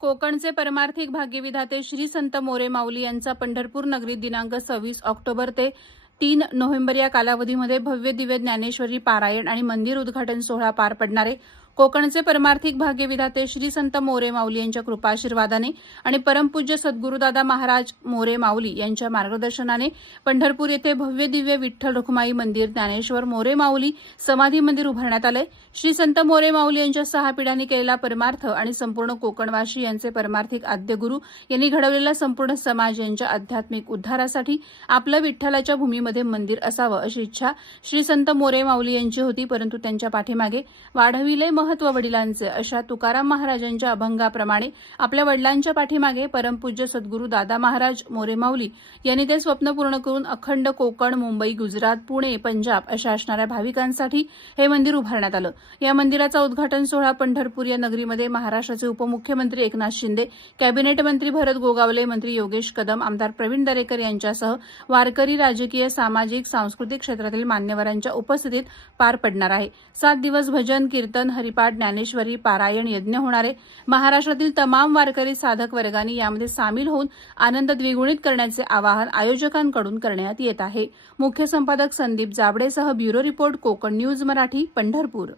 कोकणचे परमार्थिक भाग्यविधाते श्री संत मोरे माऊली यांचा पंढरपूर नगरीत दिनांक सव्वीस ऑक्टोबर ते तीन नोव्हेंबर या कालावधीमध्ये भव्य दिव्य ज्ञानेश्वरी पारायण आणि मंदिर उद्घाटन सोहळा पार पडणारे कोकणचे परमार्थिक भाग्यविधाते श्री संत मोरे माऊली यांच्या कृपाशीर्वादाने आणि परमपूज्य सद्गुरुदादा महाराज मोरे माऊली यांच्या मार्गदर्शनाने पंढरपूर येथे भव्य दिव्य विठ्ठल रुखमाई मंदिर ज्ञानेश्वर मोरे माऊली समाधी मंदिर उभारण्यात आलंय. श्री संत मोरे माऊली यांच्या सहा पिढ्यांनी केलेला परमार्थ आणि संपूर्ण कोकणवासी यांचे परमार्थिक आद्यगुरू यांनी घडवलेला संपूर्ण समाज यांच्या आध्यात्मिक उद्धारासाठी आपलं विठ्ठलाच्या भूमीमध्ये मंदिर असावं अशी इच्छा श्री संत मोरे माऊली यांची होती परंतु त्यांच्या पाठीमागे वाढविले महत्त्व वडिलांचे अशा तुकाराम महाराजांच्या अभंगाप्रमाणे आपल्या वडिलांच्या पाठीमागे परमपूज्य सद्गुरू दादा महाराज मोरेमाऊली यांनी ते स्वप्न पूर्ण करून अखंड कोकण मुंबई गुजरात पुणे पंजाब अशा असणाऱ्या भाविकांसाठी हे मंदिर उभारण्यात आलं. या मंदिराचा उद्घाटन सोहळा पंढरपूर या नगरीमध्ये महाराष्ट्राचे उपमुख्यमंत्री एकनाथ शिंदे कॅबिनेट मंत्री भरत गोगावले मंत्री योगेश कदम आमदार प्रवीण दरेकर यांच्यासह वारकरी राजकीय सामाजिक सांस्कृतिक क्षेत्रातील मान्यवरांच्या उपस्थितीत पार पडणार आहे. सात दिवस भजन कीर्तन हरिपाठ ज्ञानेश्वरी पारायण यज्ञ होणारे महाराष्ट्रातील तमाम वारकरी साधक वर्गांनी यामध्ये सामील होऊन आनंद द्विगुणित करण्याचे आवाहन आयोजकांकडून करण्यात येत आहे. मुख्य संपादक Sandeep जाबडेसह bureau report Konkan news Marathi Pandharpur.